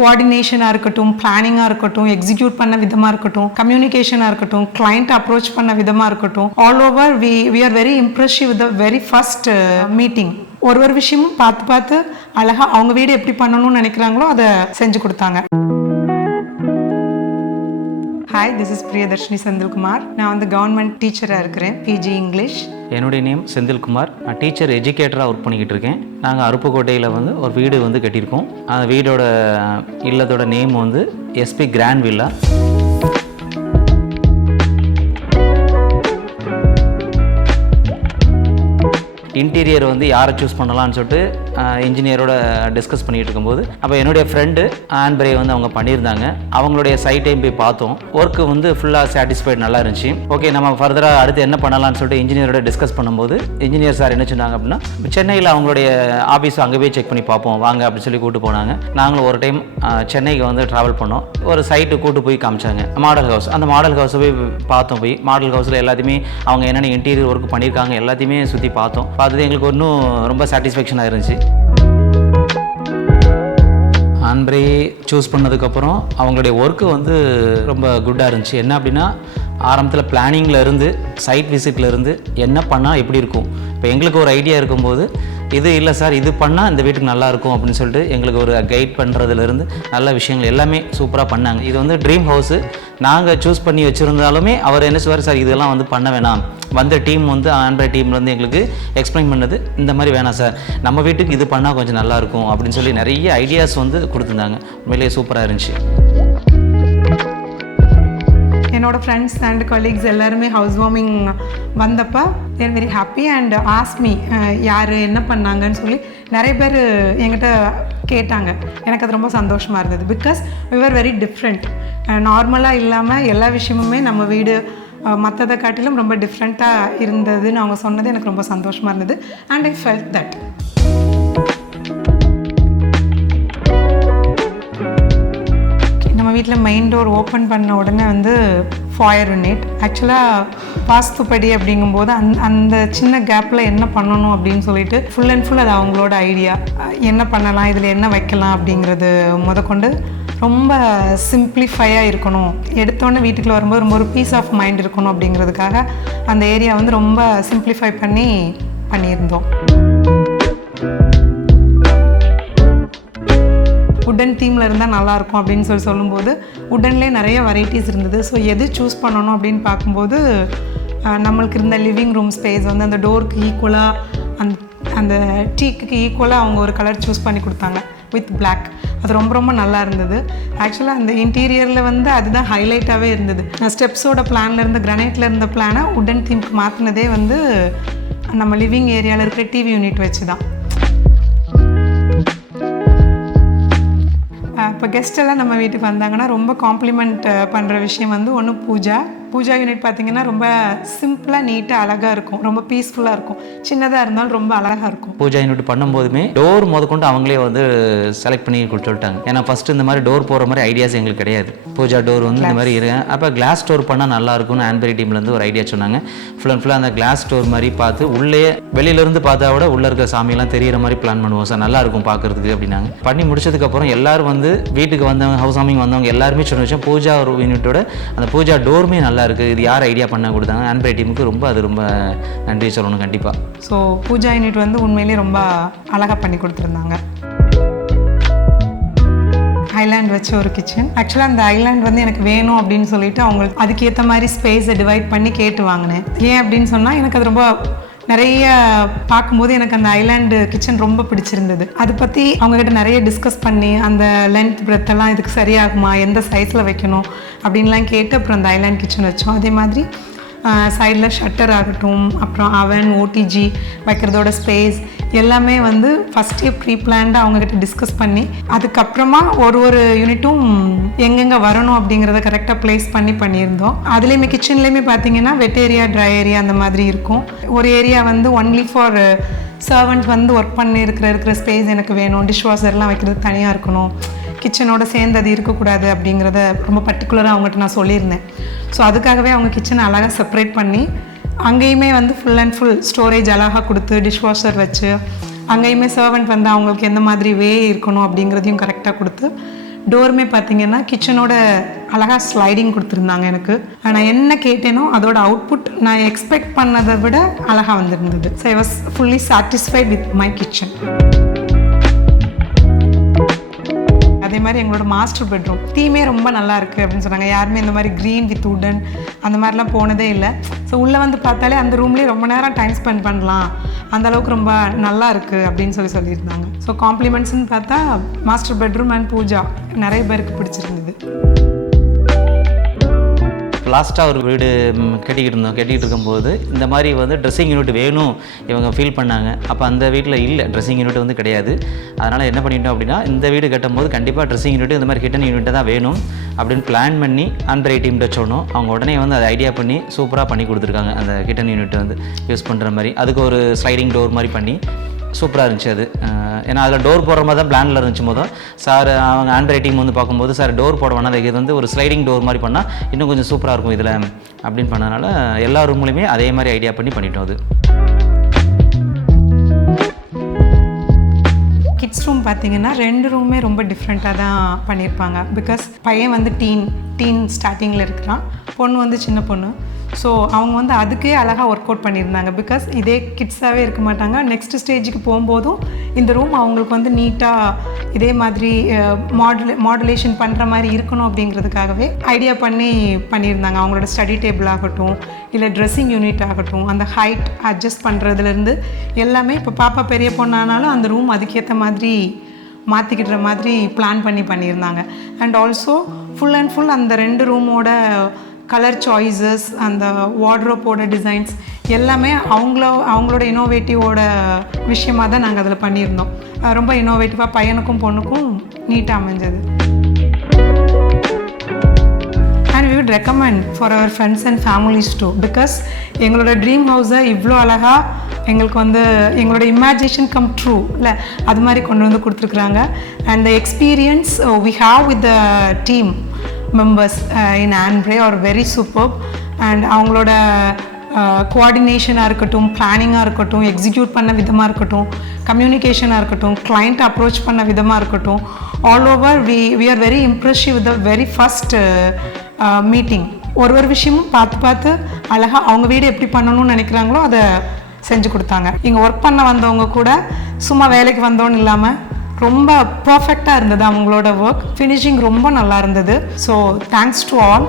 கோஆர்டினேஷனாக இருக்கட்டும், பிளானிங்காக இருக்கட்டும், எக்ஸிக்யூட் பண்ண விதமாக இருக்கட்டும், கம்யூனிகேஷனாக இருக்கட்டும், கிளைண்ட் அப்ரோச் பண்ண விதமாக இருக்கட்டும், all over we are very impressive with the very first meeting. ஒரு விஷயமும் பார்த்து அழகாக அவங்க வீடு எப்படி பண்ணணும்னு நினைக்கிறாங்களோ அதை செஞ்சு கொடுத்தாங்க. Hi, this is Priyadharshini Senthilkumar. நான் வந்து கவர்மெண்ட் டீச்சராக இருக்கிறேன், பிஜி இங்கிலீஷ். என்னுடைய நேம் செந்தில்குமார். நான் டீச்சர் எஜுகேட்டராக ஒர்க் பண்ணிக்கிட்டு இருக்கேன். நாங்கள் அருப்புக்கோட்டையில் வந்து ஒரு வீடு வந்து கட்டியிருக்கோம். அந்த வீடோட இல்லத்தோட நேம் வந்து எஸ்பி கிராண்ட் வில்லா. இன்டீரியர் வந்து யாரை சூஸ் பண்ணலான்னு சொல்லிட்டு இன்ஜினியரோட டிஸ்கஸ் பண்ணிகிட்டு இருக்கும்போது அப்போ என்னுடைய ஃப்ரெண்டு ஆன்பரே வந்து அவங்க பண்ணியிருந்தாங்க. அவங்களுடைய சைட்டையும் போய் பார்த்தோம். ஒர்க்கு வந்து ஃபுல்லாக சாட்டிஸ்ஃபைட் நல்லா இருந்துச்சு. ஓகே, நம்ம ஃபர்தராக அடுத்து என்ன பண்ணலான்னு சொல்லிட்டு இன்ஜினியரோட டிஸ்கஸ் பண்ணும்போது இன்ஜினியர் சார் என்ன சொன்னாங்க அப்படின்னா, சென்னையில் அவங்களுடைய ஆஃபீஸ் அங்கே போய் செக் பண்ணி பார்ப்போம் வாங்க அப்படின்னு சொல்லி கூப்பிட்டு போனாங்க. நாங்களும் ஒரு டைம் சென்னைக்கு வந்து ட்ராவல் பண்ணோம். ஒரு சைட்டு கூட்டு போய் காமிச்சாங்க, மாடல் ஹவுஸ். அந்த மாடல் ஹவுஸை போய் பார்த்தோம். போய் மாடல் ஹவுஸில் எல்லாத்தையுமே அவங்க என்னென்ன இன்டீரியர் ஒர்க் பண்ணியிருக்காங்க எல்லாத்தையுமே சுற்றி பார்த்தோம். பார்த்தது எங்களுக்கு இன்னும் ரொம்ப சாட்டிஸ்ஃபேக்ஷனாக இருந்துச்சு. ஆன்பரே சூஸ் பண்ணதுக்கப்புறம் அவங்களுடைய ஒர்க்கு வந்து ரொம்ப குட்டாக இருந்துச்சு. என்ன அப்படின்னா, ஆரம்பத்தில் பிளானிங்கில் இருந்து சைட் விசிட்டில் இருந்து என்ன பண்ணால் எப்படி இருக்கும். இப்போ எங்களுக்கு ஒரு ஐடியா இருக்கும்போது இது இல்லை சார், இது பண்ணால் இந்த வீட்டுக்கு நல்லாயிருக்கும் அப்படின்னு சொல்லிட்டு எங்களுக்கு ஒரு கைட் பண்ணுறதுலேருந்து நல்ல விஷயங்கள் எல்லாமே சூப்பராக பண்ணாங்க. இது வந்து ட்ரீம் ஹவுஸு. நாங்கள் சூஸ் பண்ணி வச்சுருந்தாலுமே அவர் என்ன சொல்வார், சார் இதெல்லாம் வந்து பண்ண வேணாம். வந்த டீம் வந்து ஆன்பரே டீம்லேருந்து எங்களுக்கு எக்ஸ்பிளைன் பண்ணது, இந்த மாதிரி வேணாம் சார், நம்ம வீட்டுக்கு இது பண்ணால் கொஞ்சம் நல்லாயிருக்கும் அப்படின்னு சொல்லி நிறைய ஐடியாஸ் வந்து கொடுத்துருந்தாங்க. உண்மையிலேயே சூப்பராக இருந்துச்சு. என்னோடய ஃப்ரெண்ட்ஸ் அண்ட் கொலீக்ஸ் எல்லாருமே ஹவுஸ் வார்மிங் வந்தப்போ there very happy and ask me யார் என்ன பண்ணாங்கன்னு சொல்லி நிறைய பேர் என்கிட்ட கேட்டாங்க. எனக்கு அது ரொம்ப சந்தோஷமாக இருந்தது. Because we are very different. நார்மலாக இல்லாமல் எல்லா விஷயமுமே நம்ம வீடு மற்றதை காட்டிலும் ரொம்ப டிஃப்ரெண்ட்டாக இருந்ததுன்னு அவங்க சொன்னது எனக்கு ரொம்ப சந்தோஷமாக இருந்தது. And I felt that. நம்ம வீட்டில் மெயின் டோர் ஓப்பன் பண்ண உடனே வந்து ஃபாயர் யூனிட். ஆக்சுவலாக வாஸ்துப்படி அப்படிங்கும்போது அந்த சின்ன கேப்பில் என்ன பண்ணணும் அப்படின்னு சொல்லிட்டு ஃபுல் அண்ட் ஃபுல் அது அவங்களோட ஐடியா. என்ன பண்ணலாம், இதில் என்ன வைக்கலாம் அப்படிங்கிறது முதற்கொண்டு ரொம்ப சிம்பிளிஃபையாக இருக்கணும். எடுத்தோடனே வீட்டுக்குள்ளே வரும்போது ரொம்ப ஒரு பீஸ் ஆஃப் மைண்ட் இருக்கணும் அப்படிங்கிறதுக்காக அந்த ஏரியா வந்து ரொம்ப சிம்பிளிஃபை பண்ணியிருந்தோம். உடன் தீமில் இருந்தால் நல்லாயிருக்கும் அப்படின்னு சொல்லும்போது உடன்லேயே நிறைய வெரைட்டிஸ் இருந்தது. ஸோ எது சூஸ் பண்ணணும் அப்படின்னு பார்க்கும்போது நம்மளுக்கு இருந்த லிவிங் ரூம் ஸ்பேஸ் வந்து அந்த டோருக்கு ஈக்குவலாக அந்த டீக்கு ஈக்குவலாக அவங்க ஒரு கலர் சூஸ் பண்ணி கொடுத்தாங்க வித் பிளாக். அது ரொம்ப நல்லா இருந்தது. ஆக்சுவலாக அந்த இன்டீரியரில் வந்து அதுதான் ஹைலைட்டாகவே இருந்தது. நான் ஸ்டெப்ஸோட பிளானில் இருந்த கிரானைட்டில் இருந்த பிளானை உடன் தீம்க்கு மாற்றினதே வந்து நம்ம லிவிங் ஏரியாவில் இருக்கிற டிவி யூனிட் வச்சு தான். இப்போ கெஸ்ட்டெல்லாம் நம்ம வீட்டுக்கு வந்தாங்கன்னா ரொம்ப காம்ப்ளிமெண்ட் பண்ணுற விஷயம் வந்து ஒன்று பூஜா யூனிட் பார்த்திங்கன்னா ரொம்ப சிம்பிளாக நீட்டாக அழகாக இருக்கும், ரொம்ப பீஸ்ஃபுல்லாக இருக்கும். சின்னதாக இருந்தாலும் ரொம்ப அழகாக இருக்கும். பூஜா யூனிட் பண்ணும்போதுமே டோர் முதற்கொண்டு அவங்களே வந்து செலக்ட் பண்ணி சொல்லிட்டாங்க. ஏன்னா ஃபஸ்ட்டு இந்த மாதிரி டோர் போகிற மாதிரி ஐடியாஸ் எங்களுக்கு கிடையாது. பூஜா டோர் வந்து இந்த மாதிரி இருக்கேன். அப்போ கிளாஸ் டோர் பண்ணால் நல்லாயிருக்கும்னு ஆன்பரே டீம்லேருந்து ஒரு ஐடியா சொன்னாங்க. ஃபுல் அண்ட் ஃபுல்லாக அந்த கிளாஸ் டோர் மாதிரி பார்த்து உள்ளே வெளியிலேருந்து பார்த்தா விட உள்ளே இருக்க சாமியெல்லாம் தெரியிற மாதிரி பிளான் பண்ணுவோம் சார், நல்லாயிருக்கும் பார்க்குறதுக்கு அப்படின்னாங்க. பண்ணி முடிச்சதுக்கப்புறம் எல்லோரும் வந்து வீட்டுக்கு வந்தவங்க, ஹவுஸ் வார்மிங் வந்தவங்க எல்லாருமே சொன்ன விஷயம், பூஜா ஒரு யூனிட்டோட அந்த பூஜா டோருமே நல்லா இருக்குது. இது யார் ஐடியா பண்ண கொடுத்தாங்க, ஆன்பரே டீமுக்கு ரொம்ப நன்றி சொல்லணும் கண்டிப்பாக. ஸோ பூஜா யூனிட் வந்து உண்மையிலேயே ரொம்ப அழகாக பண்ணி கொடுத்துருந்தாங்க. ஐலாண்ட் வச்ச ஒரு கிச்சன். ஆக்சுவலாக அந்த ஐலாண்ட் வந்து எனக்கு வேணும் அப்படின்னு சொல்லிட்டு அவங்களுக்கு அதுக்கேற்ற மாதிரி ஸ்பேஸை டிவைட் பண்ணி கேட்டு வாங்கினேன். ஏன் அப்படின்னு சொன்னால் எனக்கு அது ரொம்ப நிறைய பார்க்கும்போது எனக்கு அந்த ஐலாண்டு கிச்சன் ரொம்ப பிடிச்சிருந்தது. அதை பற்றி அவங்ககிட்ட நிறைய டிஸ்கஸ் பண்ணி அந்த லென்த் பிரெத்தெல்லாம் இதுக்கு சரியாகுமா, எந்த சைஸில் வைக்கணும் அப்படின்லாம் கேட்டு அப்புறம் அந்த ஐலாண்ட் கிச்சன் வச்சோம். அதே மாதிரி சைடில் ஷட்டர் ஆகட்டும், அப்புறம் அவன் ஓடிஜி வைக்கிறதோட ஸ்பேஸ் எல்லாமே வந்து ஃபஸ்ட்டே ப்ரீ பிளான்டாக அவங்கக்கிட்ட டிஸ்கஸ் பண்ணி அதுக்கப்புறமா ஒரு யூனிட்டும் எங்கெங்கே வரணும் அப்படிங்கிறத கரெக்டாக ப்ளேஸ் பண்ணியிருந்தோம். அதுலேயுமே கிச்சன்லேயுமே பார்த்தீங்கன்னா வெட் ஏரியா, ட்ரை ஏரியா அந்த மாதிரி இருக்கும். ஒரு ஏரியா வந்து ஒன்லி ஃபார் சர்வெண்ட் வந்து ஒர்க் பண்ணி இருக்கிற ஸ்பேஸ் எனக்கு வேணும், டிஷ் வாஷர்லாம் வைக்கிறது தனியாக இருக்கணும், கிச்சனோட சேர்ந்து அது இருக்கக்கூடாது அப்படிங்கிறத ரொம்ப பர்டிகுலராக அவங்ககிட்ட நான் சொல்லியிருந்தேன். ஸோ அதுக்காகவே அவங்க கிச்சனை அழகாக செப்பரேட் பண்ணி அங்கேயுமே வந்து ஃபுல் அண்ட் ஃபுல் ஸ்டோரேஜ் அழகாக கொடுத்து டிஷ் வாஷர் வச்சு அங்கேயுமே சர்வெண்ட் வந்து அவங்களுக்கு எந்த மாதிரி வே இருக்கணும் அப்படிங்கிறதையும் கரெக்டாக கொடுத்து டோருமே பார்த்தீங்கன்னா கிச்சனோட அழகாக ஸ்லைடிங் கொடுத்துருந்தாங்க எனக்கு. நான் என்ன கேட்டேனோ அதோட அவுட்புட் நான் எக்ஸ்பெக்ட் பண்ணதை விட அழகாக வந்திருந்தது. So I was fully satisfied with my kitchen. அதே மாதிரி எங்களோட மாஸ்டர் பெட்ரூம் தீமே ரொம்ப நல்லா இருக்குது அப்படின்னு சொன்னாங்க. யாருமே இந்த மாதிரி க்ரீன் வித் உடன் அந்த மாதிரிலாம் போனதே இல்லை. ஸோ உள்ளே வந்து பார்த்தாலே அந்த ரூம்லேயே ரொம்ப நேரம் டைம் ஸ்பெண்ட் பண்ணலாம், அந்தளவுக்கு ரொம்ப நல்லா இருக்குது அப்படின்னு சொல்லியிருந்தாங்க. ஸோ காம்ப்ளிமெண்ட்ஸ்ன்னு பார்த்தா மாஸ்டர் பெட்ரூம் அண்ட் பூஜா நிறைய பேருக்கு பிடிச்சிருந்தது. லாஸ்ட்டாக ஒரு வீடு கட்டிக்கிட்டு இருக்கும்போது இந்த மாதிரி வந்து ட்ரெஸ்ஸிங் யூனிட் வேணும் இவங்க ஃபீல் பண்ணாங்க. அப்போ அந்த வீட்டில் இல்லை, ட்ரெஸ்ஸிங் யூனிட் வந்து கிடையாது. அதனால் என்ன பண்ணிட்டோம் அப்படின்னா இந்த வீடு கட்டும்போது கண்டிப்பாக ட்ரெஸ்ஸிங் யூனிட் இந்த மாதிரி கிட்டன் யூனிட் தான் வேணும் அப்படின்னு பிளான் பண்ணி ஆண்ட்ரை டீம்கிட்ட சொன்னோம். அவங்க உடனே வந்து அதை ஐடியா பண்ணி சூப்பராக பண்ணி கொடுத்துருக்காங்க. அந்த கிட்டன் யூனிட் வந்து யூஸ் பண்ணுற மாதிரி அதுக்கு ஒரு ஸ்லைடிங் டோர் மாதிரி பண்ணி சூப்பராக இருந்துச்சு அது. ஏன்னா அதில் டோர் போடுற மாதிரி தான் பிளானில் இருந்துச்சு போதும். சார் அவங்க ஹேண்ட் ரைட்டிங் வந்து பார்க்கும்போது சார் டோர் போட வேணாம், இது வந்து ஒரு ஸ்லைடிங் டோர் மாதிரி பண்ணால் இன்னும் கொஞ்சம் சூப்பராக இருக்கும் இதில் அப்படின்னு பண்ணனால எல்லா ரூம்லையுமே அதே மாதிரி ஐடியா பண்ணிட்டோம். அது கிட்ஸ் ரூம் பார்த்தீங்கன்னா 2 ரூமே ரொம்ப டிஃப்ரெண்ட்டாக தான் பண்ணியிருப்பாங்க. பிகாஸ் பையன் வந்து டீன் ஸ்டார்டிங்கில் இருக்கிறான், பொண்ணு வந்து சின்ன பொண்ணு. ஸோ அவங்க வந்து அதுக்கே அழகாக ஒர்க் அவுட் பண்ணியிருந்தாங்க. பிகாஸ் இதே கிட்ஸாகவே இருக்க மாட்டாங்க. நெக்ஸ்ட் ஸ்டேஜுக்கு போகும்போதும் இந்த ரூம் அவங்களுக்கு வந்து நீட்டாக இதே மாதிரி மாடுலேஷன் பண்ணுற மாதிரி இருக்கணும் அப்படிங்கிறதுக்காகவே ஐடியா பண்ணியிருந்தாங்க. அவங்களோட ஸ்டடி டேபிள் ஆகட்டும், இல்லை ட்ரெஸ்ஸிங் யூனிட் ஆகட்டும், அந்த ஹைட் அட்ஜஸ்ட் பண்ணுறதுலேருந்து எல்லாமே. இப்போ பாப்பா பெரிய பொண்ணானாலும் அந்த ரூம் அதுக்கேற்ற மாதிரி மாற்றிக்கிற மாதிரி பிளான் பண்ணியிருந்தாங்க. And also full and full அந்த 2 ரூமோட கலர் சாய்ஸஸ், அந்த வார்ட்ரோப்போட டிசைன்ஸ் எல்லாமே அவங்களோட இனோவேட்டிவோட விஷயமாக தான் நாங்கள் அதில் பண்ணியிருந்தோம். ரொம்ப இனோவேட்டிவாக பையனுக்கும் பொண்ணுக்கும் நீட்டாக அமைஞ்சது. And we would recommend for our friends and families too. பிகாஸ் எங்களோட ட்ரீம் ஹவுஸை இவ்வளோ அழகாக எங்களுக்கு வந்து எங்களோட இமேஜினேஷன் கம் ட்ரூ இல்லை அது மாதிரி கொண்டு வந்து கொடுத்துருக்குறாங்க. And the experience we have with the team members in Andre are very super. அண்ட் அவங்களோட கோஆர்டினேஷனாக இருக்கட்டும், பிளானிங்காக இருக்கட்டும், எக்ஸிக்யூட் பண்ண விதமாக இருக்கட்டும், கம்யூனிகேஷனாக இருக்கட்டும், கிளைண்ட் அப்ரோச் பண்ண விதமாக இருக்கட்டும், all over we are very impressive with the very first meeting. ஒரு விஷயமும் பார்த்து அழகாக அவங்க வீடு எப்படி பண்ணணும்னு நினைக்கிறாங்களோ அதை செஞ்சு கொடுத்தாங்க. இங்கே ஒர்க் பண்ண வந்தவங்க கூட சும்மா வேலைக்கு வந்தோன்னு இல்லாமல் ரொம்ப பர்ஃபெக்டாக இருந்தது அவங்களோட ஒர்க். ஃபினிஷிங் ரொம்ப நல்லா இருந்தது. So thanks to all.